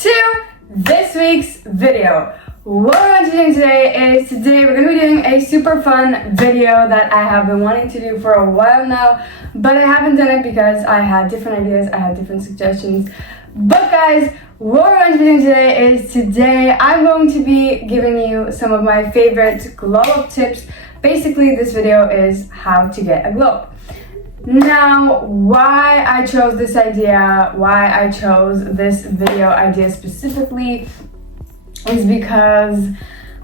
to this week's video. What we're going to be doing today is we're going to be doing a super fun video that I have been wanting to do for a while now, but I haven't done it because I had different ideas, I had different suggestions. But guys, what we're going to be doing today is I'm going to be giving you some of my favorite glow up tips. Basically, this video is how to get a glow up. Now, why I chose this idea, why I chose this video idea specifically is because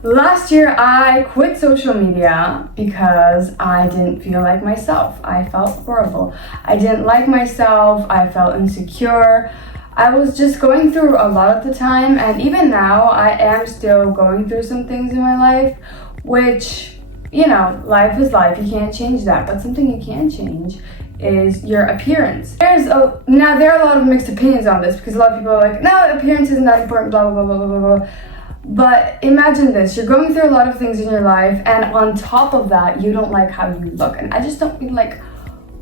last year I quit social media because I didn't feel like myself. I felt horrible. I didn't like myself. I felt insecure. I was just going through a lot at the time, and even now I am still going through some things in my life, which, you know, life is life, you can't change that, but something you can change is your appearance. Now there are a lot of mixed opinions on this because a lot of people are like, no, appearance isn't that important, blah, blah, blah, blah, blah, blah. But imagine this, you're going through a lot of things in your life, and on top of that, you don't like how you look. And I just don't mean like,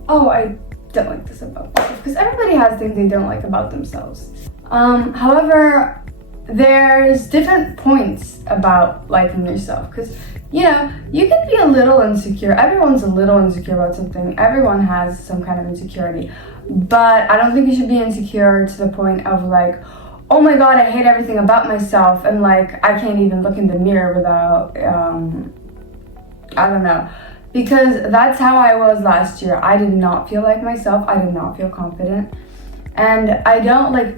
oh, I don't like this about myself, because everybody has things they don't like about themselves. However, there's different points about liking yourself, because you know, you can be a little insecure. Everyone's a little insecure about something. Everyone has some kind of insecurity. But I don't think you should be insecure to the point of like, oh my god, I hate everything about myself, and like, I can't even look in the mirror without, I don't know. Because that's how I was last year. I did not feel like myself. I did not feel confident. And I don't like,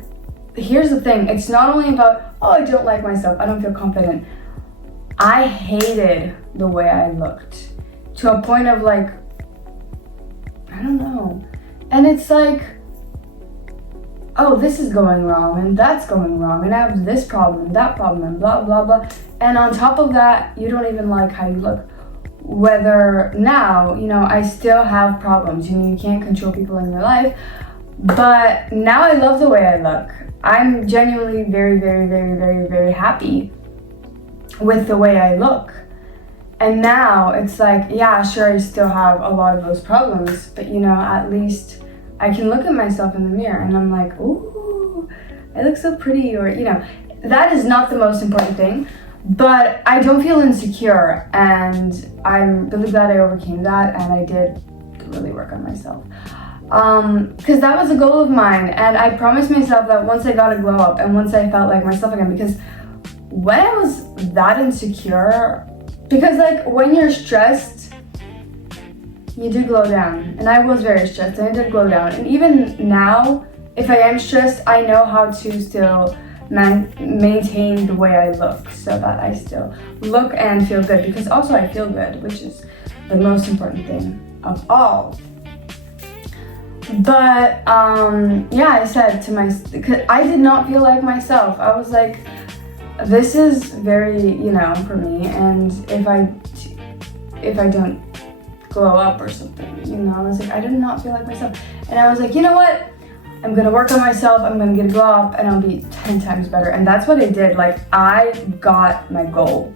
here's the thing. It's not only about, oh, I don't like myself. I don't feel confident. I hated the way I looked to a point of like, I don't know. And it's like, oh, this is going wrong and that's going wrong and I have this problem and that problem and blah, blah, blah. And on top of that, you don't even like how you look. Whether now, you know, I still have problems. You know, you can't control people in your life. But now I love the way I look. I'm genuinely very, very, very, very, very happy with the way I look. And now it's like, yeah, sure, I still have a lot of those problems, but you know, at least I can look at myself in the mirror and I'm like, ooh, I look so pretty, or you know, that is not the most important thing, but I don't feel insecure, and I'm really glad I overcame that, and I did really work on myself. Because that was a goal of mine, and I promised myself that once I got a glow up and once I felt like myself again, because when I was that insecure, because like when you're stressed, you do glow down, and I was very stressed and I did glow down, and even now, if I am stressed, I know how to still maintain the way I look so that I still look and feel good, because also I feel good, which is the most important thing of all. But yeah, I said to because I did not feel like myself. I was like, this is very, you know, for me, and if I don't glow up or something, you know, I was like, I did not feel like myself, and I was like, you know what, I'm gonna work on myself, I'm gonna get a glow up, and I'll be 10 times better. And that's what I did. Like, I got my goal.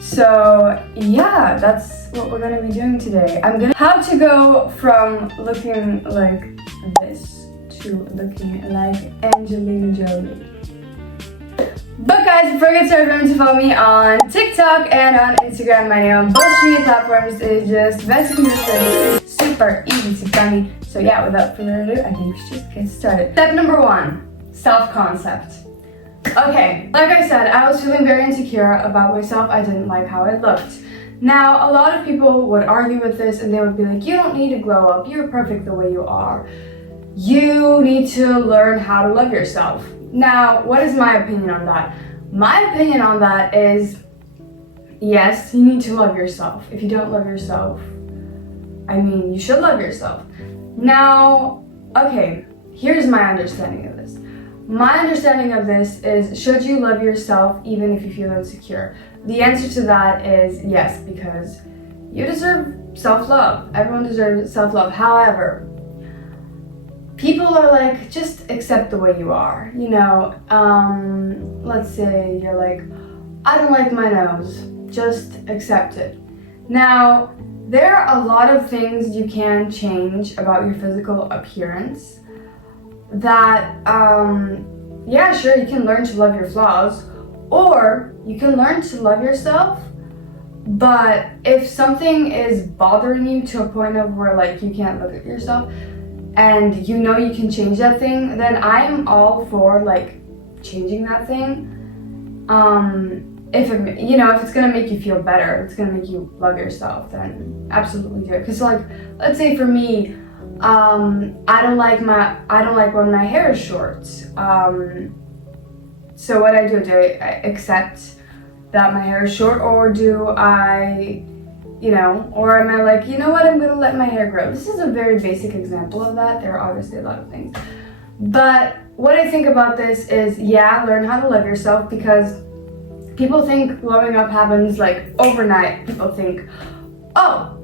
So yeah, that's what we're gonna be doing today. How to go from looking like this to looking like Angelina Jolie. But guys, before I get started, remember to follow me on TikTok and on Instagram. My name on both media platforms is just Vesica. It's super easy to find me. So yeah, without further ado, I think we should just get started. Step number 1, self-concept. Okay, like I said, I was feeling very insecure about myself. I didn't like how I looked. Now, a lot of people would argue with this, and they would be like, you don't need to glow up. You're perfect the way you are. You need to learn how to love yourself. Now, what is my opinion on that? My opinion on that is, yes, you need to love yourself. If you don't love yourself, I mean, you should love yourself. Now, okay, here's my understanding of this. My understanding of this is, should you love yourself even if you feel insecure? The answer to that is yes, because you deserve self-love. Everyone deserves self-love. However, people are like, just accept the way you are. You know, let's say you're like, I don't like my nose. Just accept it. Now, there are a lot of things you can change about your physical appearance that yeah, sure, you can learn to love your flaws, or you can learn to love yourself. But if something is bothering you to a point of where like you can't look at yourself and you know you can change that thing, then I am all for like changing that thing. If it, if it's gonna make you feel better, it's gonna make you love yourself, then absolutely do it. Cause like, let's say for me, I don't like when my hair is short. So what I do I accept that my hair is short, or do I, or am I like, you know what, I'm gonna let my hair grow? This is a very basic example of that. There are obviously a lot of things. But what I think about this is, yeah, learn how to love yourself, because people think glowing up happens like overnight. People think, oh,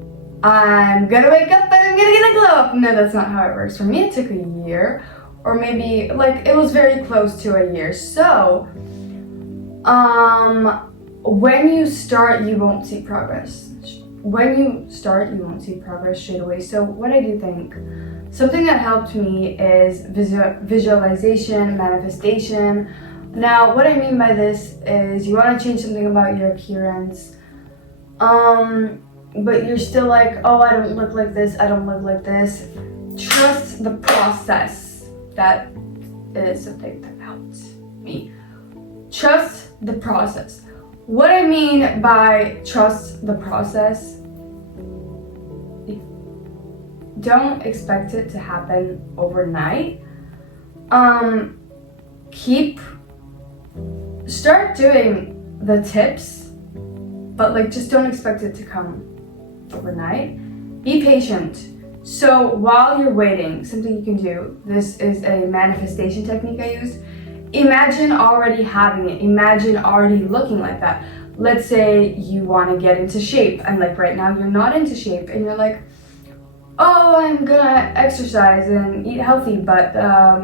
I'm gonna wake up and I'm gonna get a glow up. No, that's not how it works. For me, it took a year, or maybe like it was very close to a year. So, when you start, you won't see progress. When you start, you won't see progress straight away. So what I do think, something that helped me is visualization, manifestation. Now, what I mean by this is you want to change something about your appearance, but you're still like, oh, I don't look like this, I don't look like this. Trust the process. That is something that helped me. Trust the process. What I mean by trust the process, don't expect it to happen overnight. Start doing the tips, but like just don't expect it to come overnight. Be patient. So while you're waiting, something you can do, this is a manifestation technique I use. Imagine already having it. Imagine already looking like that. Let's say you want to get into shape, and like right now you're not into shape, and you're like, oh, I'm gonna exercise and eat healthy, but I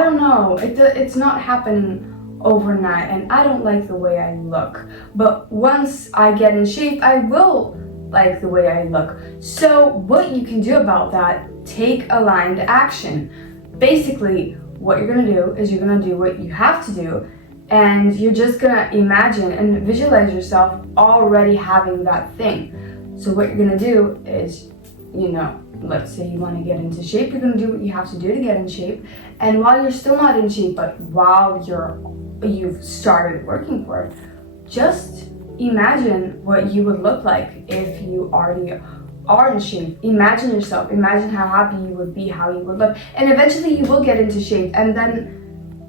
don't know. It's not happening overnight, and I don't like the way I look. But once I get in shape, I will like the way I look. So what you can do about that, take aligned action. Basically, what you're gonna do is you're gonna do what you have to do, and you're just gonna imagine and visualize yourself already having that thing. So what you're gonna do is, let's say you wanna get into shape, you're gonna do what you have to do to get in shape. And while you're still not in shape, but while you've started working for it, just imagine what you would look like if you already are in shape. Imagine yourself. Imagine how happy you would be, how you would look. And eventually you will get into shape. And then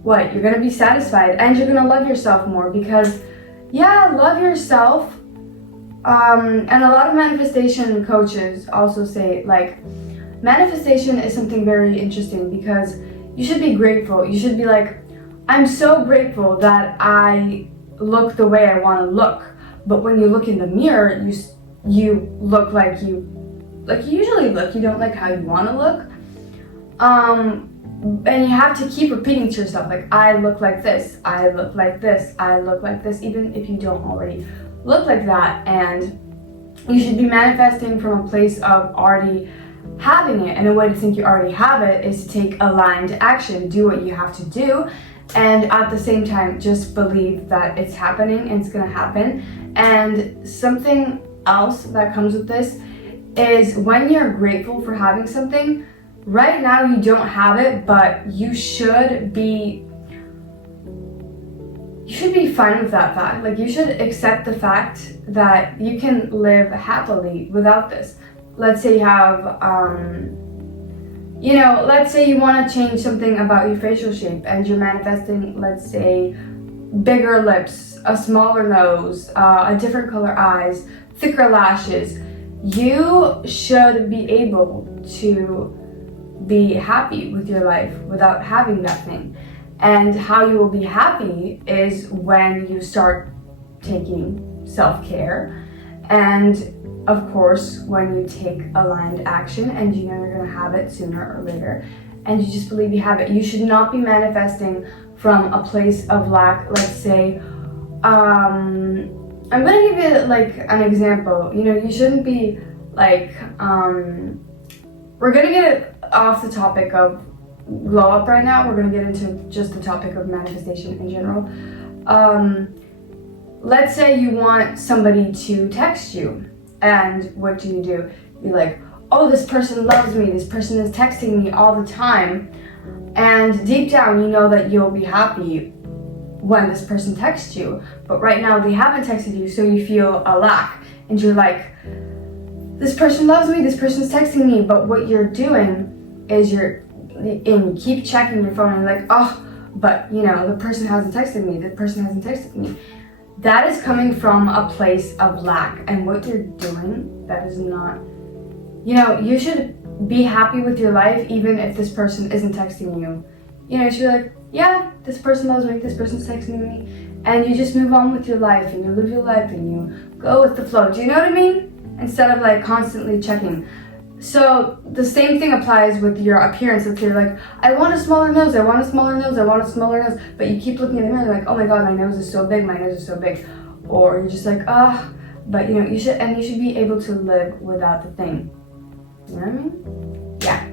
what? You're going to be satisfied and you're going to love yourself more, because, yeah, love yourself. And a lot of manifestation coaches also say, like, manifestation is something very interesting, because you should be grateful. You should be like, I'm so grateful that I look the way I want to look. But when you look in the mirror, you look like you usually look. You don't like how you want to look. And you have to keep repeating to yourself, like, I look like this, I look like this, I look like this, even if you don't already look like that. And you should be manifesting from a place of already having it. And a way to think you already have it is to take aligned action, do what you have to do, and at the same time, just believe that it's happening and it's gonna happen. And something else that comes with this is when you're grateful for having something, right now you don't have it, but you should be fine with that fact. Like, you should accept the fact that you can live happily without this. Let's say you have, let's say you want to change something about your facial shape and you're manifesting, let's say, bigger lips, a smaller nose, a different color eyes, thicker lashes. You should be able to be happy with your life without having that thing. And how you will be happy is when you start taking self-care, and of course when you take aligned action and you know you're going to have it sooner or later, and you just believe you have it. You should not be manifesting from a place of lack. Let's say, I'm going to give you like an example. You shouldn't be like, we're going to get off the topic of glow up right now. We're gonna get into just the topic of manifestation in general. Let's say you want somebody to text you, and what do? You're like, oh, this person loves me, this person is texting me all the time, and deep down you know that you'll be happy when this person texts you, but right now they haven't texted you, so you feel a lack, and you're like, this person loves me, this person's texting me, but what you're doing is you keep checking your phone and you're like, oh, but the person hasn't texted me, That is coming from a place of lack, and what you're doing, that is not, you should be happy with your life even if this person isn't texting you. You should be like, yeah, this person loves me, this person's texting me, and you just move on with your life, and you live your life, and you go with the flow. Do you know what I mean? Instead of like constantly checking. So the same thing applies with your appearance. If you're like, I want a smaller nose, but you keep looking in the mirror like, oh my god, my nose is so big, or you're just like, but you should be able to live without the thing. You know what I mean? Yeah.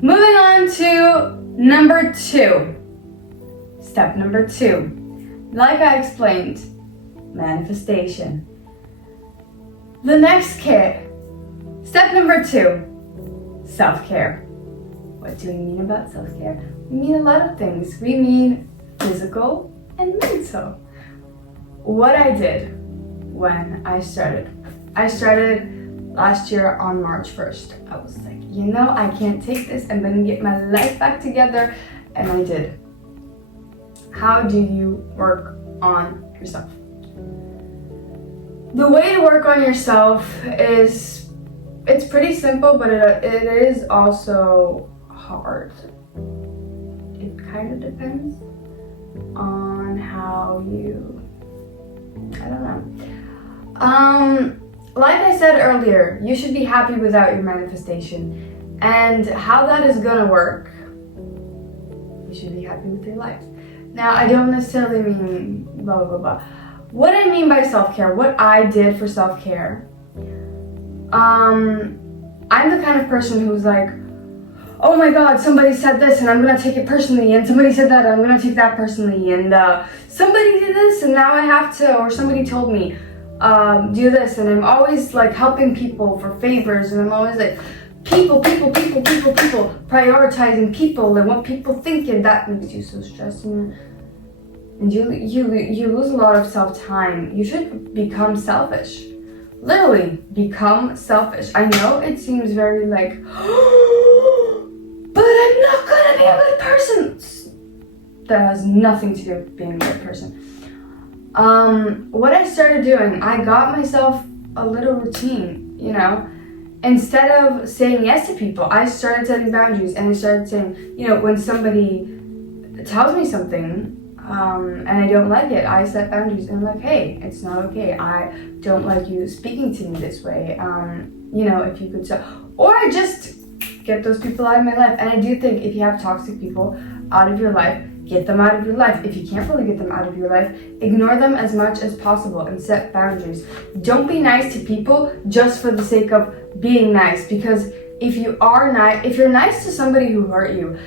Moving on to number 2. Step number 2. Like I explained, manifestation. The next step number 2, self-care. What do we mean about self-care? We mean a lot of things. We mean physical and mental. What I did when I started last year on March 1st. I was like, I can't take this. I'm gonna get my life back together, and I did. How do you work on yourself? The way to work on yourself it's pretty simple, but it is also hard. It kind of depends on how I don't know. Like I said earlier, you should be happy without your manifestation. And how that is gonna work, you should be happy with your life. Now, I don't necessarily mean blah, blah, blah. What I mean by self-care, what I did for self-care, I'm the kind of person who's like, oh my god, somebody said this and I'm gonna take it personally, and somebody said that, I'm gonna take that personally, and somebody did this and now I have to, or somebody told me, do this, and I'm always like helping people for favors, and I'm always like, people, prioritizing people and what people think, and that makes you so stressed, and you lose a lot of self-time. You should become selfish. Literally, become selfish. I know it seems very like, but I'm not gonna be a good person. That has nothing to do with being a good person. What I started doing, I got myself a little routine, Instead of saying yes to people, I started setting boundaries, and I started saying, when somebody tells me something, and I don't like it, I set boundaries, and I'm like, hey, it's not okay. I don't like you speaking to me this way. If you could stop. Or I just get those people out of my life. And I do think if you have toxic people out of your life, get them out of your life. If you can't really get them out of your life, ignore them as much as possible and set boundaries. Don't be nice to people just for the sake of being nice, because if you're nice to somebody who hurt you,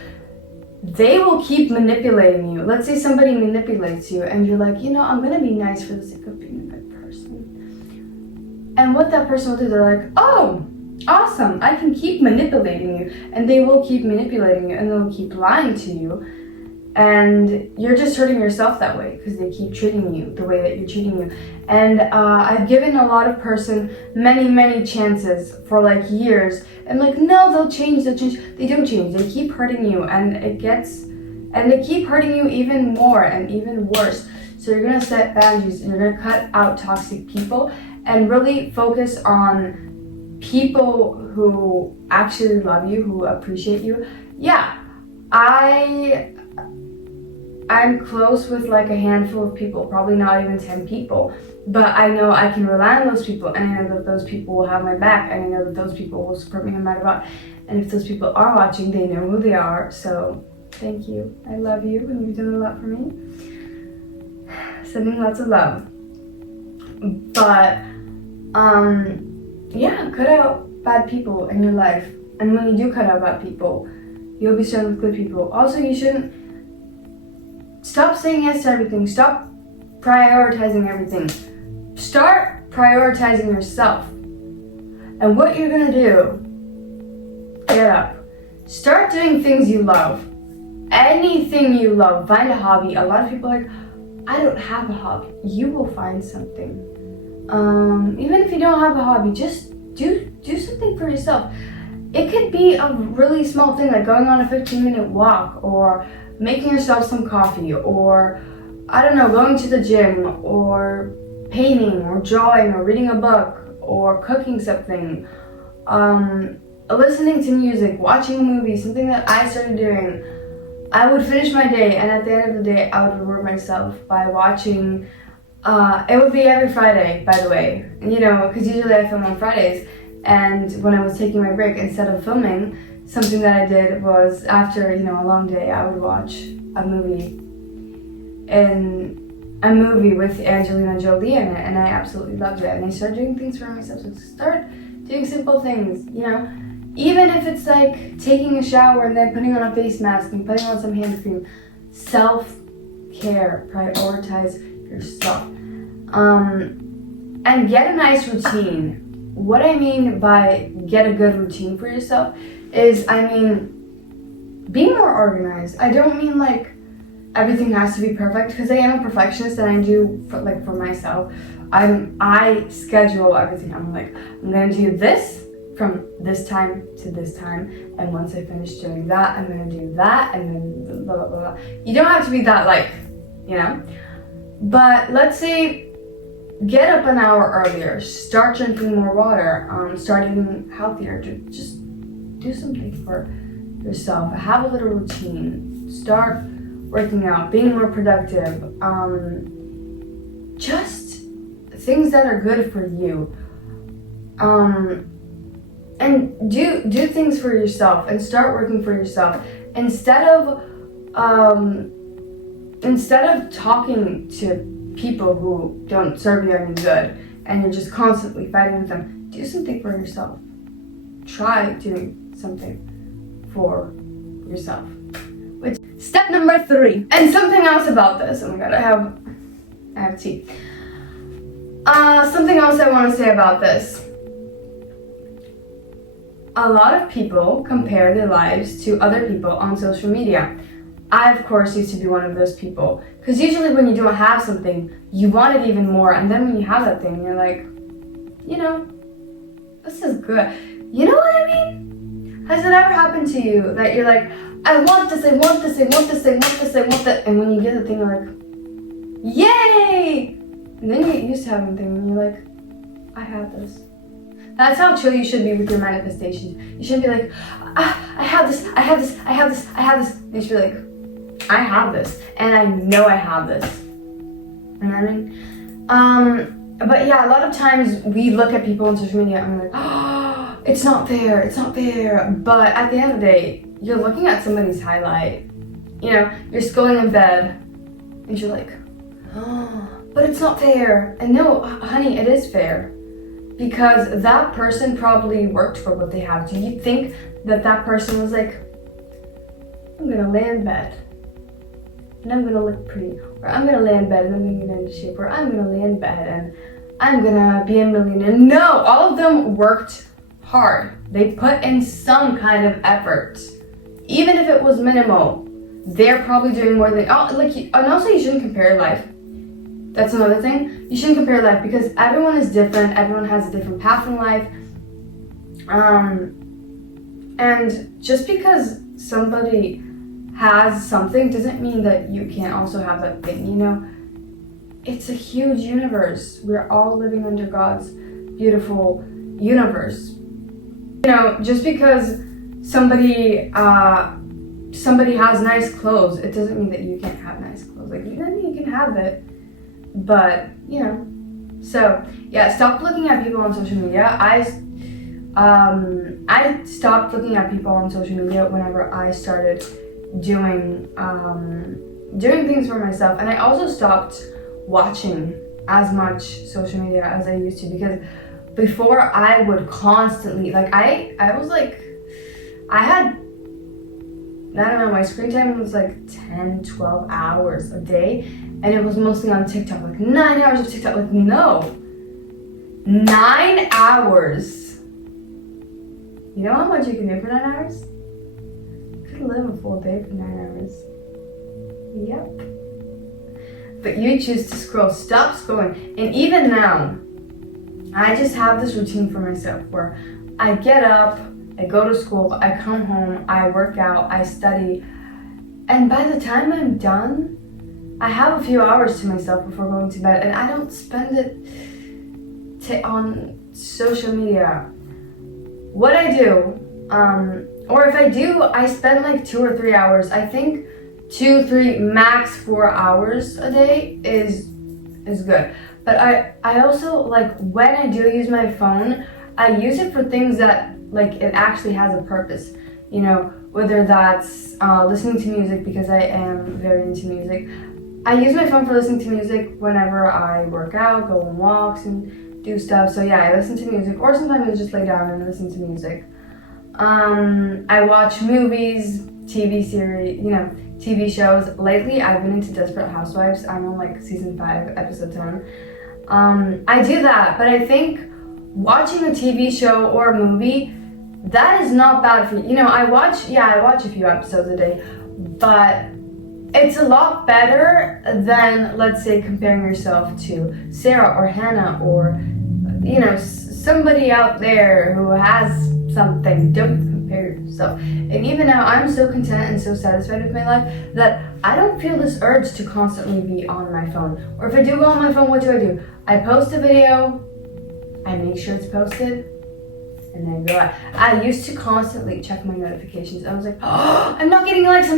they will keep manipulating you. Let's say somebody manipulates you and you're like, I'm gonna be nice for the sake of being a good person. And what that person will do, they're like, oh, awesome, I can keep manipulating you. And they will keep manipulating you, and they'll keep lying to you. And you're just hurting yourself that way, because they keep treating you the way that you're treating you. And I've given a lot of person many chances for like years. And like, no, they'll change. They don't change. They keep hurting you, and they keep hurting you even more and even worse. So you're gonna set boundaries, and you're gonna cut out toxic people and really focus on people who actually love you, who appreciate you. Yeah, I'm close with like a handful of people, probably not even 10 people, but I know I can rely on those people, and I know that those people will have my back, and I know that those people will support me no matter what. And if those people are watching, they know who they are. So thank you. I love you, and you've done a lot for me. Sending lots of love. But cut out bad people in your life. And when you do cut out bad people, you'll be surrounded with good people. Also, you shouldn't stop saying yes to everything. Stop prioritizing everything. Start prioritizing yourself. And what you're gonna do, get up. Start doing things you love. Anything you love. Find a hobby. A lot of people are like, I don't have a hobby. You will find something. Even if you don't have a hobby, just do something for yourself. It could be a really small thing, like going on a 15-minute walk, or making yourself some coffee, or I don't know, going to the gym, or painting, or drawing, or reading a book, or cooking something, listening to music, watching a movie. Something that I started doing. I would finish my day, and at the end of the day, I would reward myself by watching. It would be every Friday, by the way, because usually I film on Fridays. And when I was taking my break, instead of filming, something that I did was after, a long day, I would watch a movie. And a movie with Angelina Jolie in it, and I absolutely loved it. And I started doing things for myself. So start doing simple things, Even if it's like taking a shower and then putting on a face mask and putting on some hand cream. Self-care. Prioritize yourself. And get a nice routine. What I mean by get a good routine for yourself is, be more organized. I don't mean like everything has to be perfect, because I am a perfectionist and I do for myself. I schedule everything. I'm like, I'm gonna do this from this time to this time, and once I finish doing that, I'm gonna do that, and then blah blah blah blah. You don't have to be that but let's say get up an hour earlier, start drinking more water, start eating healthier, just do something for yourself. Have a little routine, start working out, being more productive, just things that are good for you. And do things for yourself and start working for yourself. Instead of talking to people who don't serve you any good and you're just constantly fighting with them, do something for yourself. Try doing something for yourself. Step number 3. And something else about this. Oh my god, I have tea. Something else I want to say about this. A lot of people compare their lives to other people on social media. I, of course, used to be one of those people. Because usually when you don't have something, you want it even more. And then when you have that thing, you're like, this is good. You know what I mean? Has it ever happened to you that you're like, I want this, I want this, I want this, I want this, I want that. And when you get the thing, you're like, yay! And then you get used to having the thing and you're like, I have this. That's how chill you should be with your manifestations. You shouldn't be like, I have this, I have this, I have this, I have this. You should be like, I have this, and I know I have this. You know what I mean? But yeah, a lot of times we look at people on social media and we're like, oh, it's not fair, it's not fair. But at the end of the day, you're looking at somebody's highlight. You're scrolling in bed, and you're like, oh, but it's not fair. And no, honey, it is fair. Because that person probably worked for what they have. Do you think that person was like, I'm gonna lay in bed and I'm gonna look pretty, or I'm gonna lay in bed and I'm gonna get into shape, or I'm gonna lay in bed and I'm gonna be a millionaire? No, all of them worked hard. They put in some kind of effort. Even if it was minimal, they're probably doing more than, and also you shouldn't compare life. That's another thing. You shouldn't compare life because everyone is different. Everyone has a different path in life. And just because somebody has something doesn't mean that you can't also have that thing, It's a huge universe. We're all living under God's beautiful universe. Just because somebody has nice clothes, it doesn't mean that you can't have nice clothes. You can have it. But, so, yeah, stop looking at people on social media. I stopped looking at people on social media whenever I started doing things for myself. And I also stopped watching as much social media as I used to, because before I would constantly, I had I don't know, my screen time was like 10, 12 hours a day, and it was mostly on TikTok, like 9 hours of TikTok, like no, 9 hours. You know how much you can do for 9 hours? You could live a full day for 9 hours. Yep. But you choose to scroll. Stop scrolling. And even now, I just have this routine for myself where I get up, I go to school, I come home, I work out, I study, and by the time I'm done, I have a few hours to myself before going to bed, and I don't spend it on social media. What I do, or if I do, I spend like 2 or 3 hours. I think 2, 3, max 4 hours a day is good. But I also, like, when I do use my phone, I use it for things that, like, it actually has a purpose. You know, whether that's listening to music, because I am very into music. I use my phone for listening to music whenever I work out, go on walks, and do stuff. So yeah, I listen to music, or sometimes I just lay down and listen to music. I watch movies, TV series, you know, TV shows. Lately, I've been into Desperate Housewives. I'm on like season 5, episode 10. I do that, but I think watching a TV show or a movie, that is not bad for you. You know, I watch a few episodes a day, but it's a lot better than, let's say, comparing yourself to Sarah or Hannah or, you know, somebody out there who has something. Don't compare yourself. And even now, I'm so content and so satisfied with my life that I don't feel this urge to constantly be on my phone. Or if I do go on my phone, what do? I post a video, I make sure it's posted, and then go out. I used to constantly check my notifications. I was like, oh, I'm not getting likes,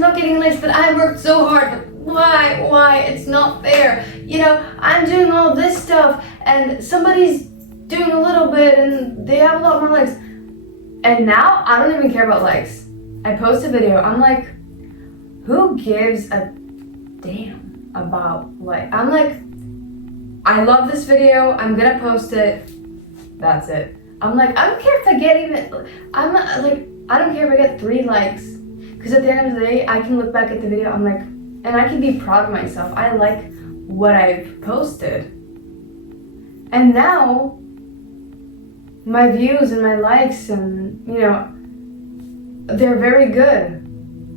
but I worked so hard. Why? It's not fair. You know, I'm doing all this stuff, and somebody's doing a little bit, and they have a lot more likes. And now, I don't even care about likes. I post a video, I'm like, who gives a damn about like, I'm like, I love this video, I'm gonna post it, that's it. I'm like, I don't care if I get I don't care if I get 3 likes. Because at the end of the day, I can look back at the video, I'm like, and I can be proud of myself. I like what I've posted. And now, my views and my likes and, you know, they're very good.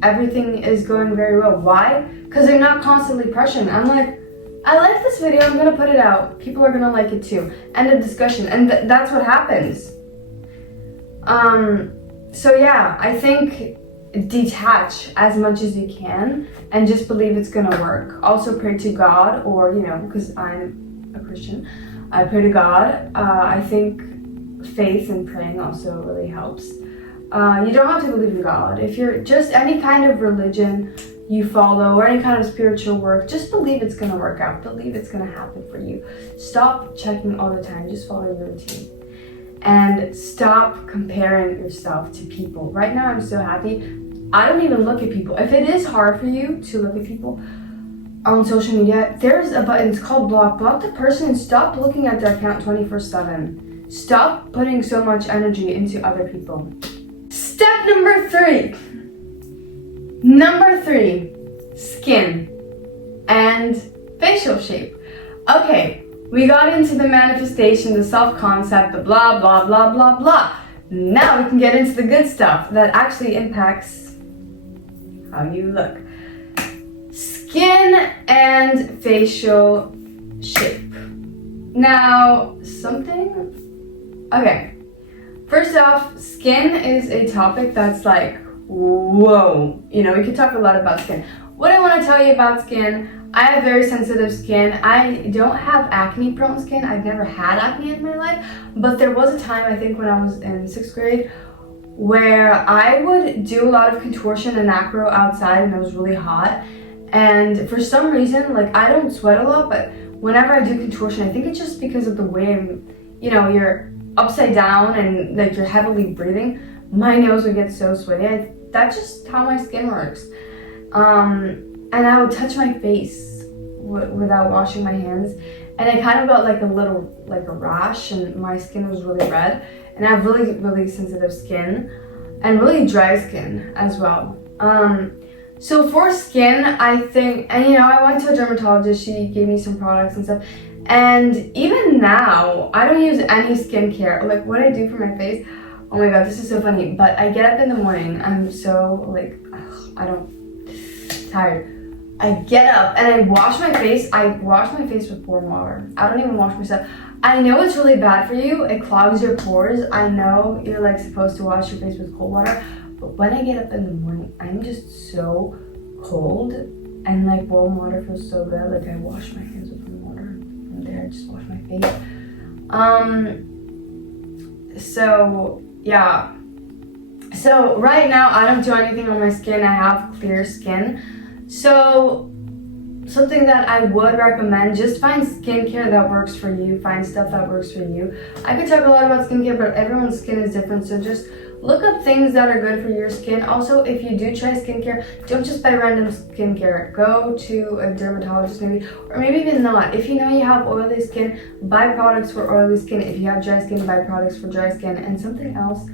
Everything is going very well. Why? Because they're not constantly pressuring. I'm like, I like this video, I'm gonna put it out. People are gonna like it too. End of discussion. And that's what happens. So yeah, I think detach as much as you can and just believe it's gonna work. Also pray to God, or, you know, because I'm a Christian, I pray to God. I think faith and praying also really helps. You don't have to believe in God. If you're just any kind of religion you follow or any kind of spiritual work, just believe it's going to work out. Believe it's going to happen for you. Stop checking all the time. Just follow your routine. And stop comparing yourself to people. Right now, I'm so happy. I don't even look at people. If it is hard for you to look at people on social media, there's a button. It's called block. Block the person and stop looking at their account 24/7. Stop putting so much energy into other people. Step number 3. Number 3, skin and facial shape. Okay, we got into the manifestation, the self-concept, the blah, blah, blah, blah, blah. Now we can get into the good stuff that actually impacts how you look. Skin and facial shape. Now, okay. First off, skin is a topic that's like, whoa, you know, we could talk a lot about skin. What I want to tell you about skin, I have very sensitive skin. I don't have acne prone skin. I've never had acne in my life, but there was a time, I think when I was in 6th grade, where I would do a lot of contortion and acro outside and it was really hot. And for some reason, like, I don't sweat a lot, but whenever I do contortion, I think it's just because of the way you know, you're upside down and like you're heavily breathing. My nose would get so sweaty. That's just how my skin works. And I would touch my face without washing my hands, and I kind of got like a rash, and my skin was really red. And I have really, really sensitive skin and really dry skin as well. So for skin, I think, and I went to a dermatologist, she gave me some products and stuff, and even now, I don't use any skincare. Like, what I do for my face, oh my god, this is so funny, but I get up in the morning, I'm so, like, tired. I get up and I wash my face. I wash my face with warm water. I don't even wash myself. I know it's really bad for you. It clogs your pores. I know you're like supposed to wash your face with cold water, but when I get up in the morning, I'm just so cold, and like warm water feels so good. Like I wash my hands with warm water, and there I just wash my face. So yeah. So right now I don't do anything on my skin. I have clear skin. So something that I would recommend, just find skincare that works for you. Find stuff that works for you. I could talk a lot about skincare, but everyone's skin is different. So just look up things that are good for your skin. Also, if you do try skincare, don't just buy random skincare. Go to a dermatologist maybe, or maybe even not. If you know you have oily skin, buy products for oily skin. If you have dry skin, buy products for dry skin. And something else,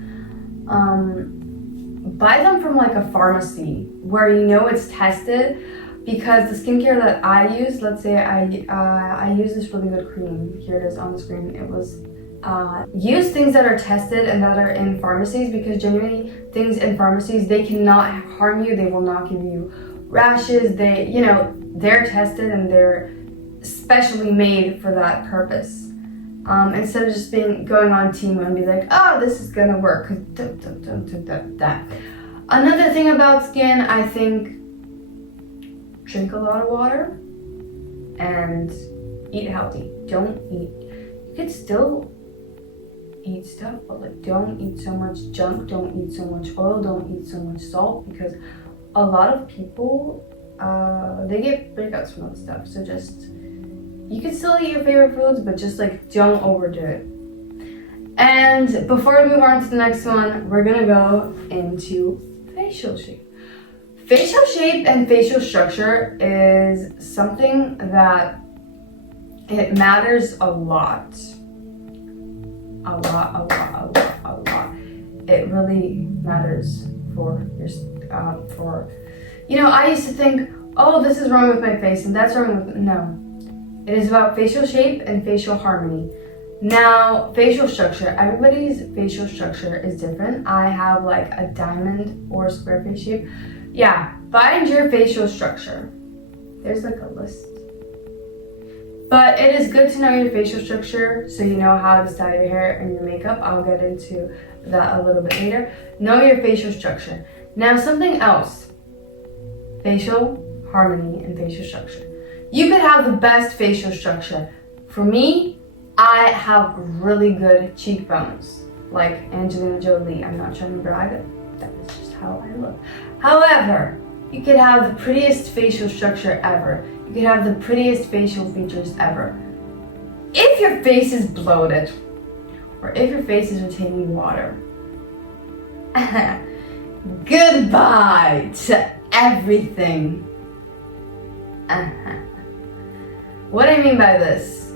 buy them from like a pharmacy where it's tested, because the skincare that I use, let's say I use this really good cream. Here it is on the screen. It was use things that are tested and that are in pharmacies, because generally things in pharmacies, they cannot harm you. They will not give you rashes. They're tested and they're specially made for that purpose. Instead of just going on Temu and be like, oh, this is gonna work. Don't do that. Another thing about skin, I think, drink a lot of water and eat healthy. You could still eat stuff, but like don't eat so much junk, don't eat so much oil, don't eat so much salt, because a lot of people, they get breakouts from that stuff. So just, you can still eat your favorite foods, but just like don't overdo it. And before we move on to the next one, we're gonna go into facial shape. Facial shape and facial structure is something that it matters a lot. A lot. It really matters for your, I used to think, oh, this is wrong with my face and that's wrong with, no. It is about facial shape and facial harmony. Now, facial structure, everybody's facial structure is different. I have like a diamond or square face shape. Yeah, find your facial structure. There's like a list. But it is good to know your facial structure so you know how to style your hair and your makeup. I'll get into that a little bit later. Know your facial structure. Now, something else. Facial harmony and facial structure. You could have the best facial structure. For me, I have really good cheekbones, like Angelina Jolie. I'm not trying to brag it. That is just how I look. However, you could have the prettiest facial structure ever. You could have the prettiest facial features ever. If your face is bloated, or if your face is retaining water, goodbye to everything. What I mean by this,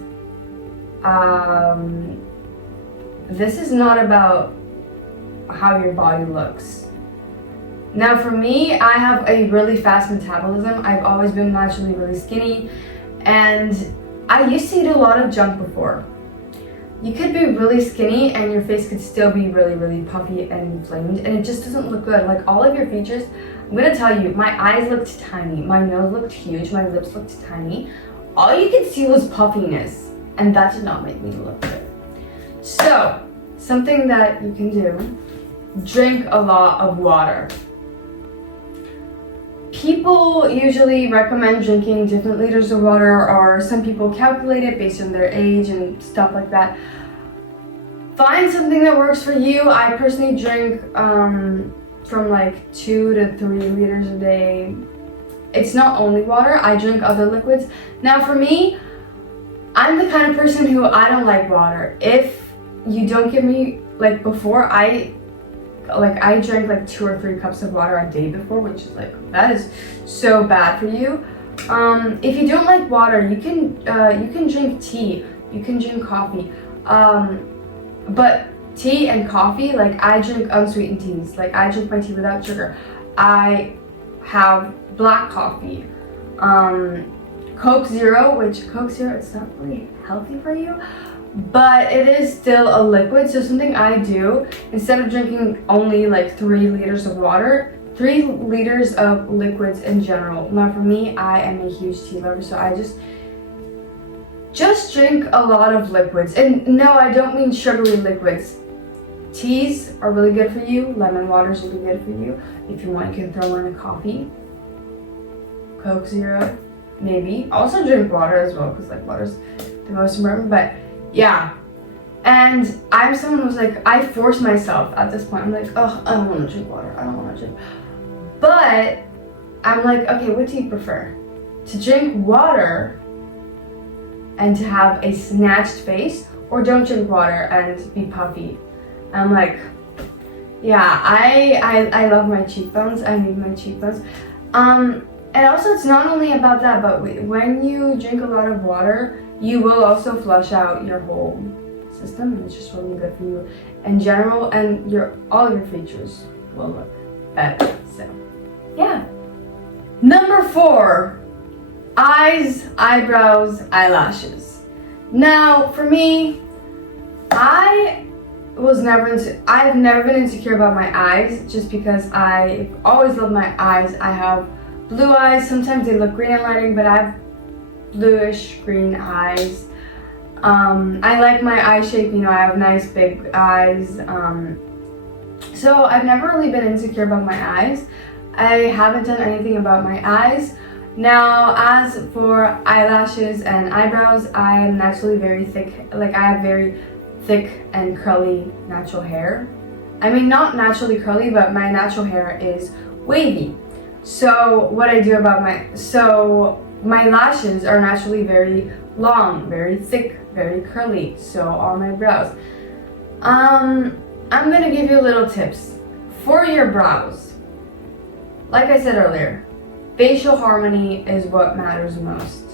this is not about how your body looks. Now for me, I have a really fast metabolism. I've always been naturally really skinny, and I used to eat a lot of junk before. You could be really skinny and your face could still be really, really puffy and inflamed, and it just doesn't look good. Like all of your features, I'm gonna tell you, my eyes looked tiny, my nose looked huge, my lips looked tiny. All you could see was puffiness, and that did not make me look good. So, something that you can do, drink a lot of water. People usually recommend drinking different liters of water, or some people calculate it based on their age and stuff like that. Find something that works for you. I personally drink from like 2 to 3 liters a day. It's not only water, I drink other liquids. Now for me, I'm the kind of person who I don't like water. If you don't give me, like before, I drank like 2 or 3 cups of water a day before, which is like, that is so bad for you. If you don't like water, you can drink tea, you can drink coffee. But tea and coffee, like I drink unsweetened teas, like I drink my tea without sugar. I have black coffee. Coke Zero, which Coke Zero, it's not really healthy for you, but it is still a liquid. So something I do, instead of drinking only like 3 liters of water, 3 liters of liquids in general. Now for me, I am a huge tea lover, so I just drink a lot of liquids. And no, I don't mean sugary liquids. Teas are really good for you. Lemon water is really good for you. If you want, you can throw in a coffee. Coke Zero, maybe. Also drink water as well, because like water's the most important. But yeah. And I'm someone who's like, I force myself at this point. I'm like, oh, I don't want to drink water. I don't want to drink. But I'm like, okay, what do you prefer? To drink water and to have a snatched face, or don't drink water and be puffy? I'm like, yeah, I love my cheekbones. I need my cheekbones. And also, it's not only about that, but when you drink a lot of water, you will also flush out your whole system, and it's just really good for you in general, and all your features will look better. So yeah. Number 4, eyes, eyebrows, eyelashes. Now for me, I've never been insecure about my eyes, just because I've always loved my eyes. I have blue eyes. Sometimes they look green in lighting, but I have bluish green eyes. I like my eye shape, I have nice big eyes. So I've never really been insecure about my eyes. I haven't done anything about my eyes. Now, as for eyelashes and eyebrows, I am naturally very thick. Like, I have very thick and curly natural hair. I mean, not naturally curly, but my natural hair is wavy. So what I do about my lashes are naturally very long, very thick, very curly. So are my brows. I'm gonna give you little tips for your brows. Like I said earlier, facial harmony is what matters most.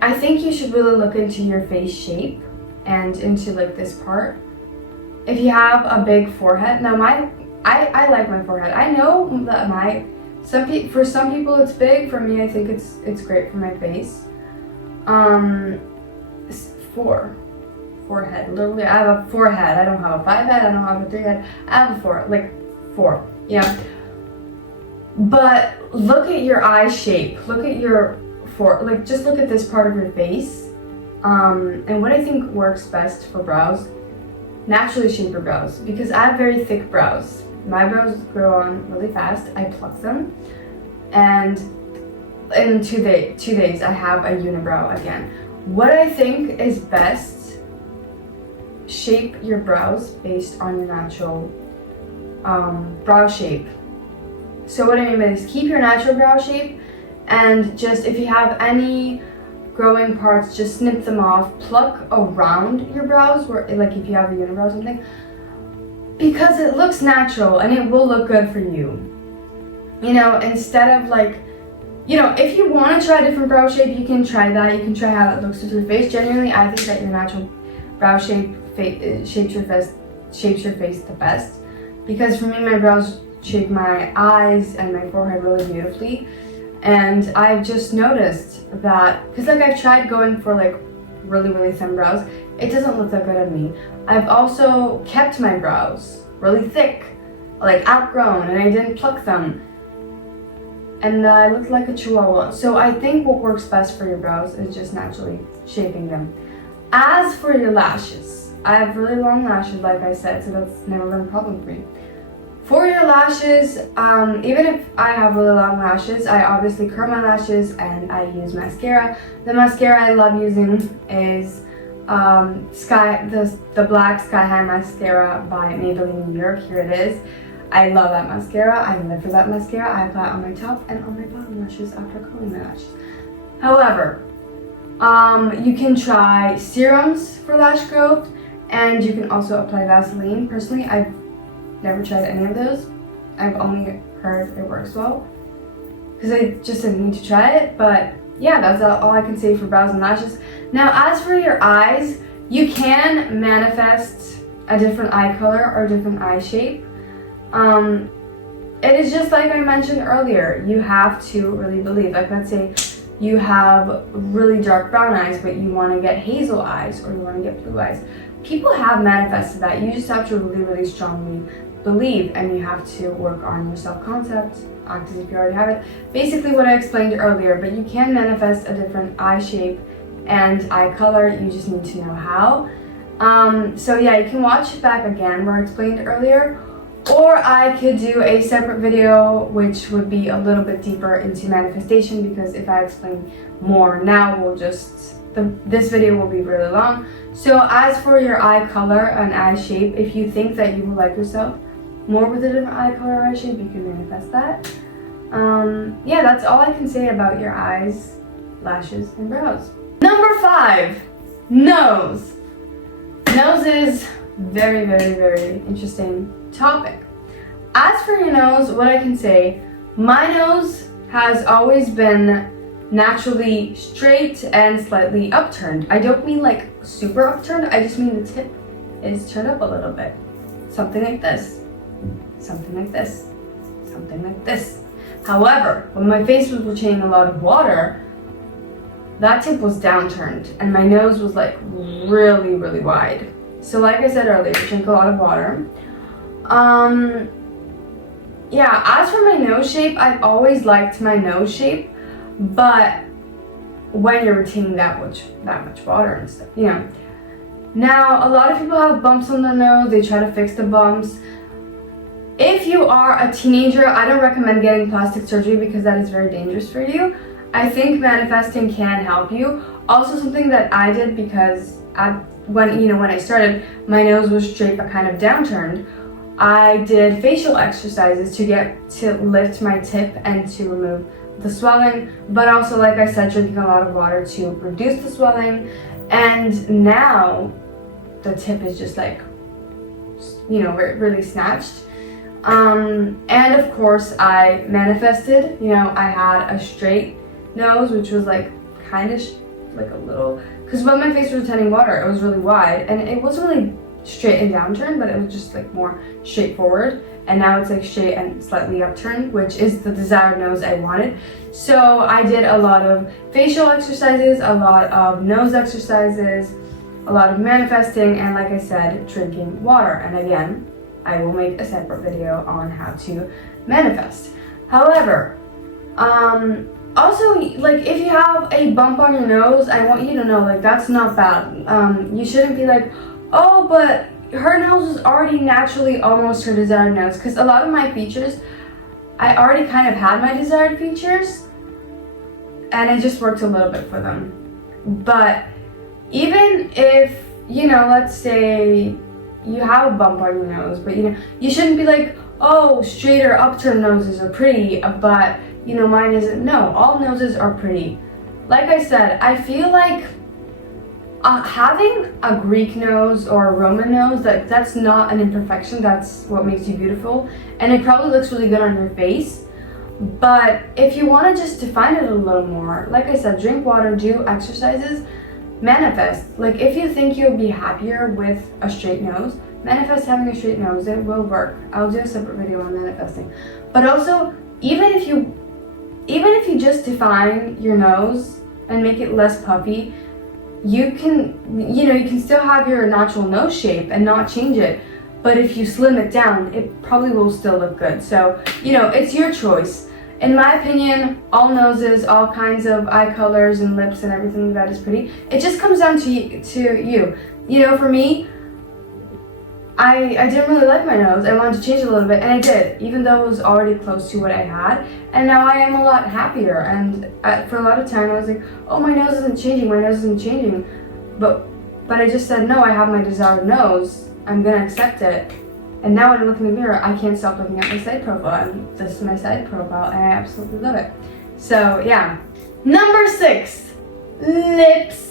I think you should really look into your face shape and into like this part. If you have a big forehead, now I like my forehead. I know that for some people it's big. For me, I think it's great for my face. Forehead. Literally, I have a 4 head. I don't have a 5 head. I don't have a 3 head. I have a 4. Yeah. But look at your eye shape. Look at your just look at this part of your face. And what I think works best for brows, naturally shape your brows, because I have very thick brows. My brows grow on really fast. I pluck them, and in 2 days I have a unibrow again. What I think is best, shape your brows based on your natural brow shape. So what I mean by this, keep your natural brow shape, and just if you have any growing parts, just snip them off, pluck around your brows, where like if you have a unibrow or something, because it looks natural and it will look good for you. Instead of like, if you want to try a different brow shape, you can try that. You can try how it looks with your face. Generally, I think that your natural brow shape shapes your face the best, because for me, my brows shape my eyes and my forehead really beautifully. And I've just noticed that, because like I've tried going for like really, really thin brows, it doesn't look that good on me. I've also kept my brows really thick, like outgrown, and I didn't pluck them. And I looked like a chihuahua. So I think what works best for your brows is just naturally shaping them. As for your lashes, I have really long lashes, like I said, so that's never been a problem for me. For your lashes, even if I have really long lashes, I obviously curl my lashes and I use mascara. The mascara I love using is the Black Sky High Mascara by Maybelline New York. Here it is. I love that mascara. I live for that mascara. I apply it on my top and on my bottom lashes after curling my lashes. However, you can try serums for lash growth, and you can also apply Vaseline. Personally, I've never tried any of those. I've only heard it works well, because I just didn't need to try it. But yeah, that's all I can say for brows and lashes. Now, as for your eyes, you can manifest a different eye color or a different eye shape. it is just like I mentioned earlier, you have to really believe. Like, let's say you have really dark brown eyes, but you want to get hazel eyes or you want to get blue eyes. People have manifested that. You just have to really, really strongly believe, and you have to work on your self-concept, act as if you already have it. Basically what I explained earlier, but you can manifest a different eye shape and eye color. You just need to know how. So yeah, you can watch it back again where I explained earlier, or I could do a separate video which would be a little bit deeper into manifestation, because if I explain more now, this video will be really long. So as for your eye color and eye shape, if you think that you will like yourself more with a different eye color or eye shape, you can manifest that. Yeah, that's all I can say about your eyes, lashes, and brows. Number 5, nose. Nose is very, very, very interesting topic. As for your nose, what I can say, my nose has always been naturally straight and slightly upturned. I don't mean like super upturned, I just mean the tip is turned up a little bit. Something like this, something like this, something like this. However, when my face was retaining a lot of water, that tip was downturned and my nose was like really, really wide. So like I said earlier, drink a lot of water. Yeah, as for my nose shape, I've always liked my nose shape, but when you're retaining that much water and stuff, you know. Now, a lot of people have bumps on their nose, they try to fix the bumps. If you are a teenager, I don't recommend getting plastic surgery because that is very dangerous for you. I think manifesting can help you. Also, something that I did, because when I started, my nose was straight but kind of downturned. I did facial exercises to lift my tip and to remove the swelling, but also, like I said, drinking a lot of water to reduce the swelling. And now the tip is just like, really snatched. And of course I manifested, I had a straight nose, which was like kind of like a little, because when my face was retaining water, it was really wide and it wasn't really straight and downturned, but it was just like more straightforward. And now it's like straight and slightly upturned, which is the desired nose I wanted. So I did a lot of facial exercises, a lot of nose exercises, a lot of manifesting, and like I said, drinking water. And again, I will make a separate video on how to manifest. However, also, like, if you have a bump on your nose, I want you to know, like, that's not bad. You shouldn't be like, oh, but her nose is already naturally almost her desired nose, because a lot of my features, I already kind of had my desired features, and it just worked a little bit for them. But even if, let's say you have a bump on your nose, but you shouldn't be like, oh, straight or upturned noses are pretty, but mine isn't. No, all noses are pretty. Like I said, I feel like having a Greek nose or a Roman nose, that's not an imperfection, that's what makes you beautiful, and it probably looks really good on your face. But if you want to just define it a little more, like I said, drink water, do exercises, manifest. Like, if you think you'll be happier with a straight nose, manifest having a straight nose. It will work. I'll do a separate video on manifesting. But also, even if you just define your nose and make it less puffy, you can still have your natural nose shape and not change it. But if you slim it down, it probably will still look good. So, it's your choice. In my opinion, all noses, all kinds of eye colors and lips and everything that is pretty. It just comes down to you. For me, I didn't really like my nose. I wanted to change it a little bit, and I did, even though it was already close to what I had. And now I am a lot happier. And for a lot of time, I was like, oh, my nose isn't changing. But I just said, no, I have my desired nose. I'm gonna accept it. And now when I look in the mirror, I can't stop looking at my side profile. And this is my side profile, and I absolutely love it. So yeah. Number 6, lips.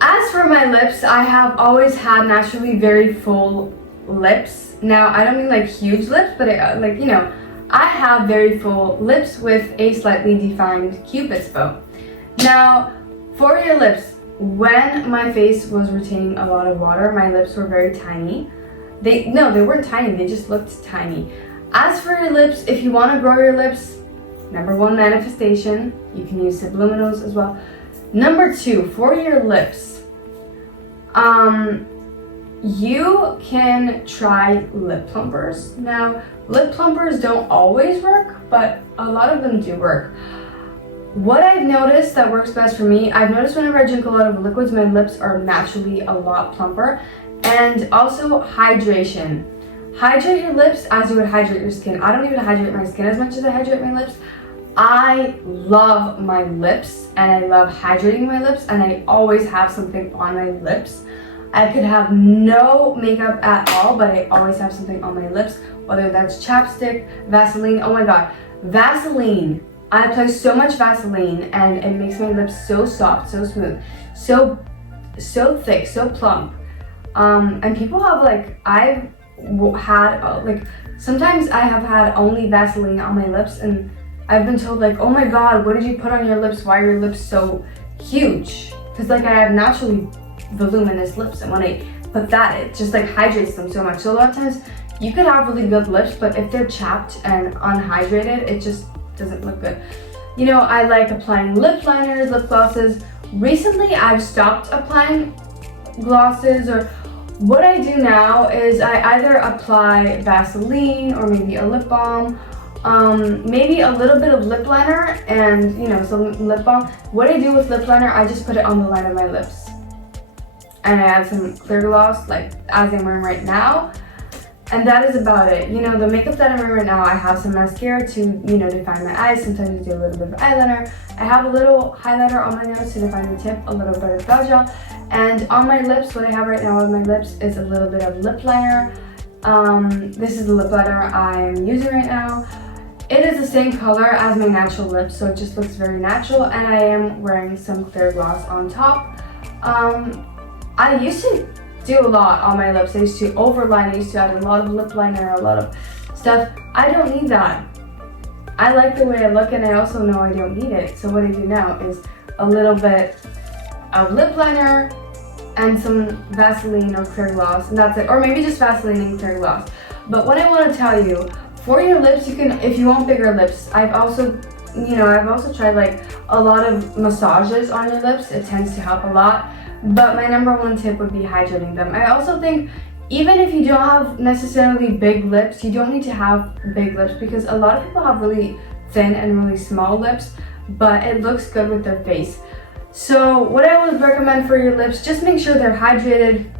As for my lips, I have always had naturally very full lips. Now, I don't mean like huge lips, but I have very full lips with a slightly defined cupid's bow. Now, for your lips, when my face was retaining a lot of water, my lips were very tiny. They weren't tiny, they just looked tiny. As for your lips, if you want to grow your lips, number 1, manifestation. You can use subliminals as well. Number 2, for your lips, you can try lip plumpers. Now, lip plumpers don't always work, but a lot of them do work. What I've noticed that works best for me, I've noticed whenever I drink a lot of liquids, my lips are naturally a lot plumper. And also hydration. Hydrate your lips as you would hydrate your skin. I don't even hydrate my skin as much as I hydrate my lips. I love my lips and I love hydrating my lips, and I always have something on my lips. I could have no makeup at all, but I always have something on my lips, whether that's chapstick, Vaseline. Oh my god, Vaseline. I apply so much Vaseline and it makes my lips so soft, so smooth, so thick, so plump. And people have I've had sometimes I have had only Vaseline on my lips, and I've been told oh my god, what did you put on your lips? Why are your lips so huge? Because I have naturally voluminous lips, and when I put that, it just hydrates them so much. So a lot of times you could have really good lips, but if they're chapped and unhydrated, it just doesn't look good. I like applying lip liners, lip glosses. Recently I've stopped applying glosses, or what I do now is I either apply Vaseline or maybe a lip balm, maybe a little bit of lip liner and some lip balm. What I do with lip liner, I just put it on the line of my lips and I add some clear gloss as I'm wearing right now, and that is about it. The makeup that I'm wearing right now, I have some mascara to define my eyes. Sometimes I do a little bit of eyeliner. I have a little highlighter on my nose to define the tip, a little bit of brow gel, and on my lips, what I have right now on my lips is a little bit of lip liner. This is the lip liner I'm using right now. It is the same color as my natural lips, so it just looks very natural, and I am wearing some clear gloss on top. I used to do a lot on my lips. I used to overline, I used to add a lot of lip liner, a lot of stuff. I don't need that. I like the way I look, and I also know I don't need it. So what I do now is a little bit of lip liner and some Vaseline or clear gloss, and that's it. Or maybe just Vaseline and clear gloss. But what I want to tell you, for your lips, you can, if you want bigger lips, I've also tried a lot of massages on your lips. It tends to help a lot. But my number 1 tip would be hydrating them. I also think even if you don't have necessarily big lips, you don't need to have big lips, because a lot of people have really thin and really small lips, but it looks good with their face. So what I would recommend for your lips, just make sure they're hydrated.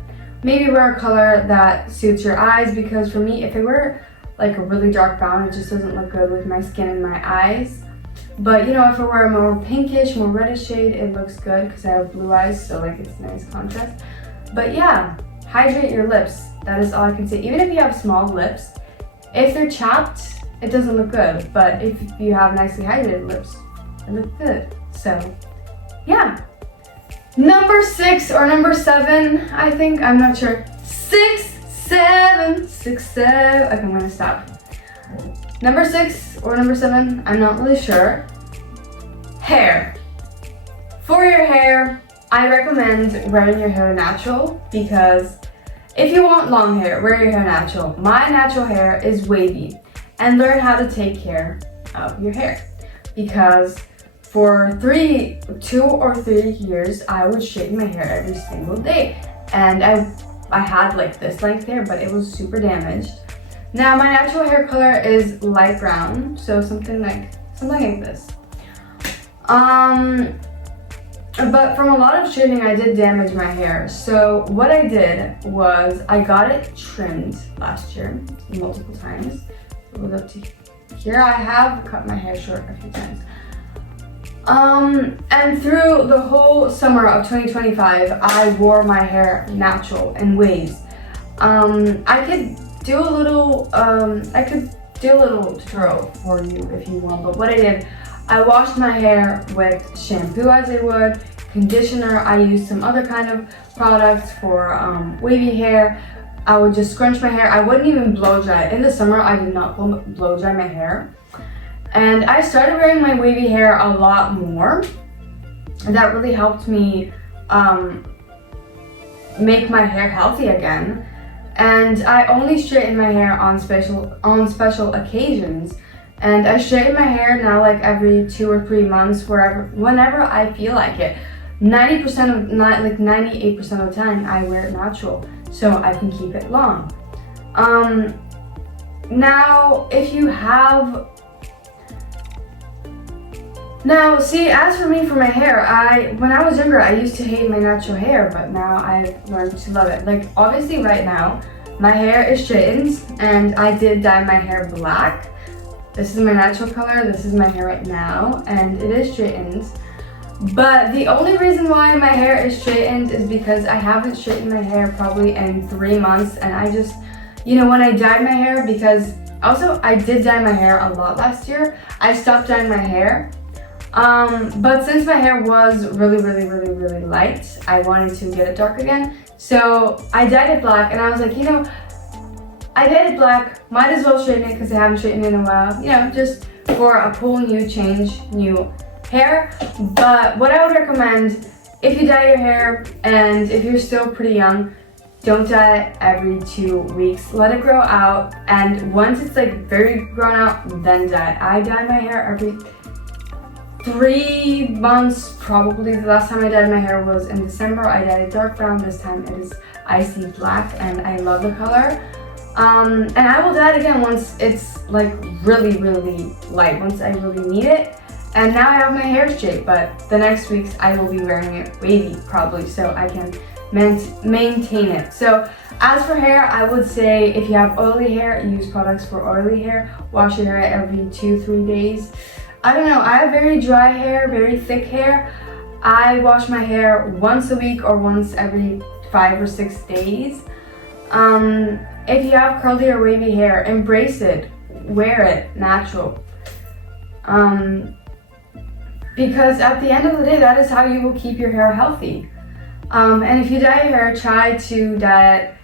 Maybe wear a color that suits your eyes, because for me, if I wear a really dark brown, it just doesn't look good with my skin and my eyes. But if I wear a more pinkish, more reddish shade, it looks good because I have blue eyes, so it's nice contrast. But yeah, hydrate your lips. That is all I can say. Even if you have small lips, if they're chapped, it doesn't look good. But if you have nicely hydrated lips, it looks good. So yeah. Number 6 or number 7, I think, I'm not sure. 6, 7. Okay, I'm gonna stop. Number 6 or number 7, I'm not really sure. Hair. For your hair, I recommend wearing your hair natural, because if you want long hair, wear your hair natural. My natural hair is wavy, and learn how to take care of your hair, because for 2 or 3 years, I would straighten my hair every single day, and I had this length hair, but it was super damaged. Now my natural hair color is light brown, so something like this. But from a lot of straightening, I did damage my hair. So what I did was I got it trimmed last year multiple times. It was up to here. I have cut my hair short a few times. And through the whole summer of 2025, I wore my hair natural in waves. I could do a little tutorial for you if you want, but what I did, I washed my hair with shampoo as I would, conditioner. I used some other kind of products for wavy hair. I would just scrunch my hair. I wouldn't even blow dry it. In the summer, I did not blow dry my hair. And I started wearing my wavy hair a lot more. And that really helped me make my hair healthy again. And I only straighten my hair on special occasions. And I straighten my hair now like every 2 or 3 months, whenever I feel like it. 98% of the time I wear it natural, so I can keep it long. Now, see, as for me, for my hair, when I was younger, I used to hate my natural hair, but now I've learned to love it. Like, obviously right now, my hair is straightened, and I did dye my hair black. This is my natural color, this is my hair right now, and it is straightened. But the only reason why my hair is straightened is because I haven't straightened my hair probably in 3 months, and I just, when I dyed my hair, because also I did dye my hair a lot last year, I stopped dyeing my hair. But since my hair was really light, I wanted to get it dark again. So I dyed it black, and I was like, I dyed it black, might as well straighten it because I haven't straightened it in a while, just for a cool new change, new hair. But what I would recommend, if you dye your hair and if you're still pretty young, don't dye it every 2 weeks. Let it grow out, and once it's like very grown out, then dye it. I dye my hair every 3 months probably. The last time I dyed my hair was in December. I dyed it dark brown. This time it is icy black, and I love the color. And I will dye it again once it's like really light, once I really need it. And now I have my hair straight, but the next weeks I will be wearing it wavy probably, so I can maintain it. So as for hair, I would say if you have oily hair, use products for oily hair. Wash your hair every 2-3 days. I don't know, I have very dry hair, very thick hair. I wash my hair once a week or once every 5 or 6 days. If you have curly or wavy hair, embrace it, wear it natural. Because at the end of the day, that is how you will keep your hair healthy. And if you dye your hair, try to dye it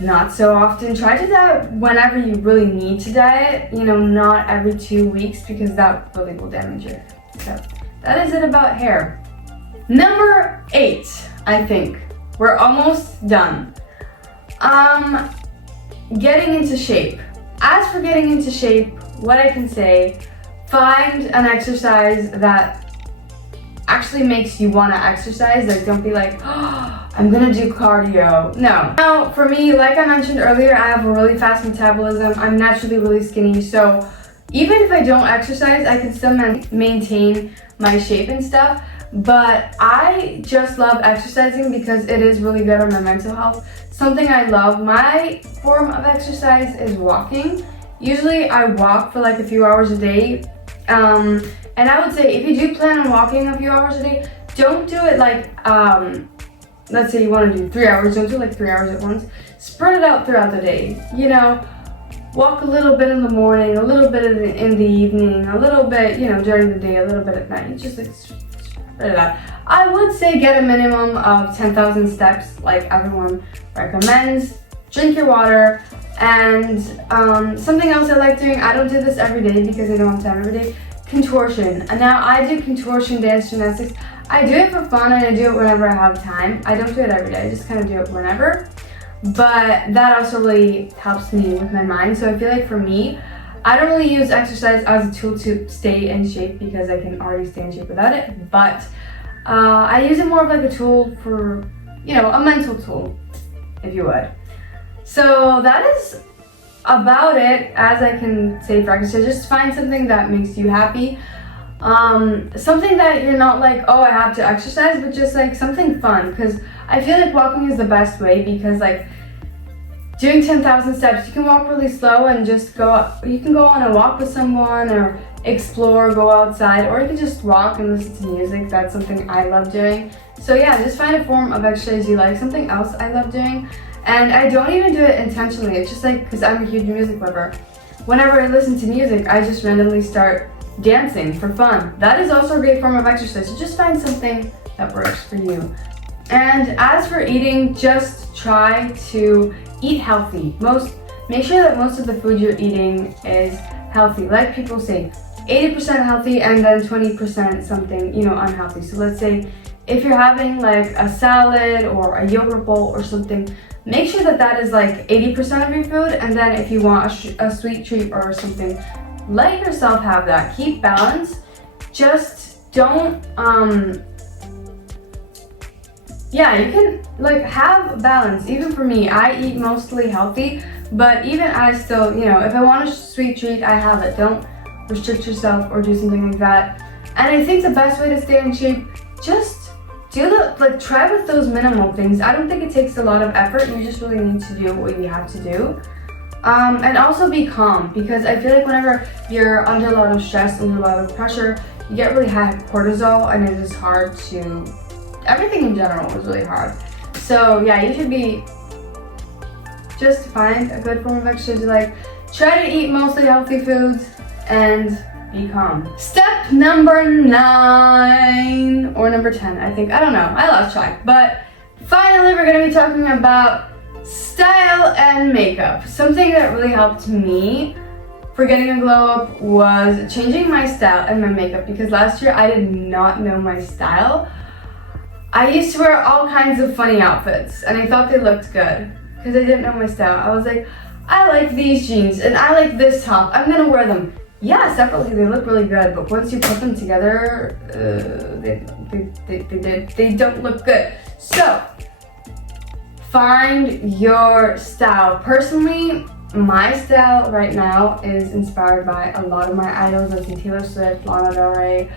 not so often. Try to dye it whenever you really need to dye it, not every 2 weeks, because that really will damage your hair. So that is it about hair. Number 8, I think. We're almost done. Getting into shape. As for getting into shape, what I can say, find an exercise that actually makes you want to exercise. Like, don't be like, oh, I'm gonna do cardio. No. Now, for me, like I mentioned earlier, I have a really fast metabolism. I'm naturally really skinny, so even if I don't exercise, I can still maintain my shape and stuff. But I just love exercising because it is really good on my mental health. Something I love. My form of exercise is walking. Usually I walk for like a few hours a day. And I would say if you do plan on walking a few hours a day, don't do it like, let's say you want to do 3 hours, don't do like 3 hours at once. Spread it out throughout the day, walk a little bit in the morning, a little bit in the evening, a little bit, during the day, a little bit at night. Just like spread it out. I would say get a minimum of 10,000 steps like everyone recommends. Drink your water. And something else I like doing, I don't do this every day because I don't have time every day, contortion. And now I do contortion dance gymnastics. I do it for fun and I do it whenever I have time. I don't do it every day, I just kind of do it whenever. But that also really helps me with my mind. So I feel like for me, I don't really use exercise as a tool to stay in shape because I can already stay in shape without it. But I use it more of like a tool for, a mental tool, if you would. So that is about it, as I can say for exercise. Just find something that makes you happy. Something that you're not like, oh, I have to exercise, but just like something fun. Because I feel like walking is the best way, because like doing 10,000 steps, you can walk really slow and just you can go on a walk with someone or explore, go outside, or you can just walk and listen to music. That's something I love doing. So yeah, just find a form of exercise you like. Something else I love doing, and I don't even do it intentionally, it's just like because I'm a huge music lover. Whenever I listen to music, I just randomly start dancing for fun. That is also a great form of exercise. So just find something that works for you. And as for eating, just try to eat healthy. Make sure that most of the food you're eating is healthy. Like people say, 80% healthy and then 20% something, unhealthy. So let's say if you're having like a salad or a yogurt bowl or something, make sure that that is like 80% of your food, and then if you want a sweet treat or something, let yourself have that. Keep balance. Just don't, yeah, you can like have balance. Even for me, I eat mostly healthy, but even I still, you know, if I want a sweet treat, I have it. Don't restrict yourself or do something like that. And I think the best way to stay in shape, just try with those minimal things. I don't think it takes a lot of effort. You just really need to do what you have to do. And also be calm, because I feel like whenever you're under a lot of stress, under a lot of pressure, you get really high cortisol, and it is hard to, everything in general is really hard. So yeah, you should be, just find a good form of exercise. Like, try to eat mostly healthy foods and be calm. Step number 9 or number 10, I think. I don't know. I lost track. But finally, we're going to be talking about style and makeup. Something that really helped me for getting a glow up was changing my style and my makeup, because last year I did not know my style. I used to wear all kinds of funny outfits and I thought they looked good because I didn't know my style. I was like, I like these jeans and I like this top. I'm gonna wear them. Yeah, separately they look really good, but once you put them together, they don't look good. So, find your style. Personally, my style right now is inspired by a lot of my idols, like Taylor Swift, Lana Del Rey,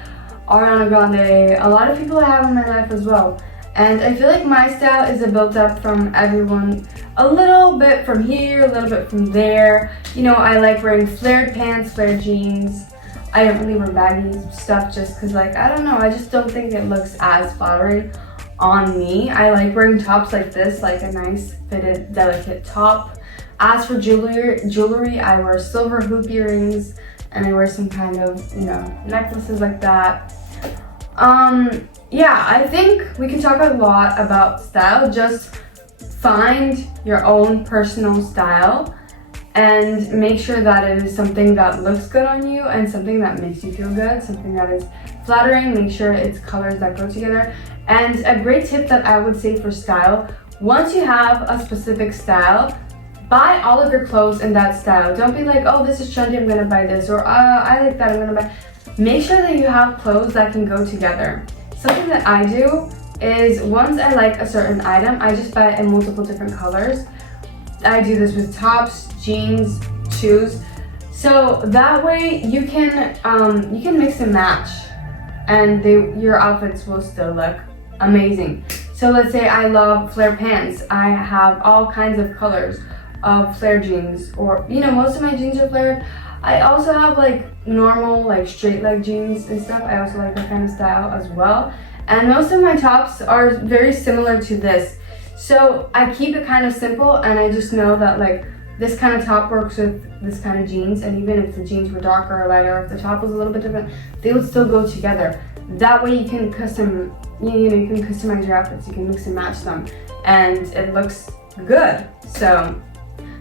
Ariana Grande, a lot of people I have in my life as well. And I feel like my style is a built up from everyone, a little bit from here, a little bit from there. You know, I like wearing flared pants, flared jeans. I don't really wear baggy stuff just because, like, I don't know, I just don't think it looks as flattering on me. I like wearing tops like this, like a nice fitted, delicate top. As for jewelry, I wear silver hoop earrings and I wear some kind of, you know, necklaces like that. Yeah, I think we can talk a lot about style. Just find your own personal style and make sure that it is something that looks good on you and something that makes you feel good, something that is flattering. Make sure it's colors that go together. And a great tip that I would say for style, once you have a specific style, buy all of your clothes in that style. Don't be like, oh, this is trendy, I'm gonna buy this, or I like that, I'm gonna buy. Make sure that you have clothes that can go together. Something that I do is once I like a certain item, I just buy it in multiple different colors. I do this with tops, jeans, shoes. So that way you can mix and match, and your outfits will still look amazing. So let's say I love flare pants. I have all kinds of colors of flare jeans, or, you know, most of my jeans are flared. I also have like normal, like straight leg jeans and stuff. I also like that kind of style as well. And most of my tops are very similar to this. So I keep it kind of simple, and I just know that like this kind of top works with this kind of jeans, and even if the jeans were darker or lighter, if the top was a little bit different, they would still go together. That way you can you can customize your outfits, you can mix and match them, and it looks good. So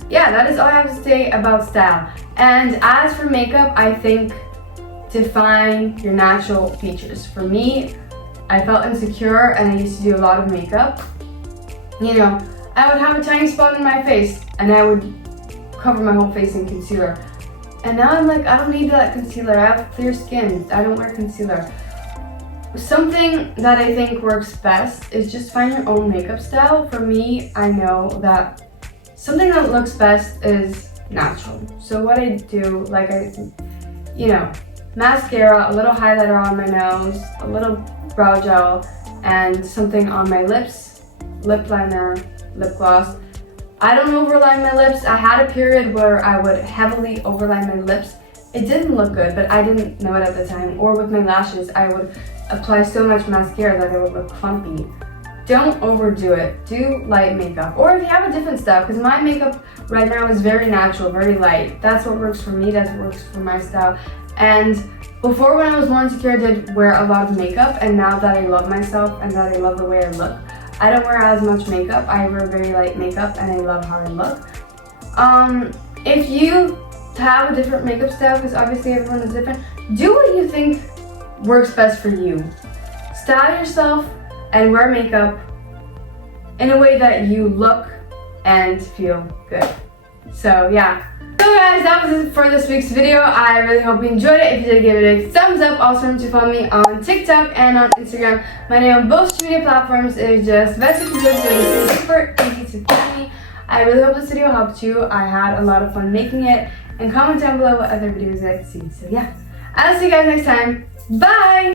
yeah, that is all I have to say about style. And as for makeup, I think define your natural features. For me, I felt insecure and I used to do a lot of makeup. You know, I would have a tiny spot in my face and I would cover my whole face in concealer. And now I'm like, I don't need that concealer. I have clear skin. I don't wear concealer. Something that I think works best is just find your own makeup style. For me, I know that something that looks best is natural. So what I do, like mascara, a little highlighter on my nose, a little brow gel, and something on my lips, lip liner, lip gloss. I don't overline my lips. I had a period where I would heavily overline my lips. It didn't look good, but I didn't know it at the time. Or with my lashes, I would apply so much mascara that it would look clumpy. Don't overdo it. Do light makeup. Or if you have a different style, because my makeup right now is very natural, very light. That's what works for me, that's what works for my style. And before, when I was more insecure, I did wear a lot of makeup, and now that I love myself and that I love the way I look, I don't wear as much makeup. I wear very light makeup and I love how I look. If you have a different makeup style, because obviously everyone is different, do what you think works best for you. Style yourself and wear makeup in a way that you look and feel good. So yeah. So guys, that was it for this week's video. I really hope you enjoyed it. If you did, give it a thumbs up. Also remember to follow me on TikTok and on Instagram. My name on both social media platforms is just Vessie, so it's super easy to find me. I really hope this video helped you. I had a lot of fun making it. And comment down below what other videos you'd like to see. So yeah, I'll see you guys next time. Bye!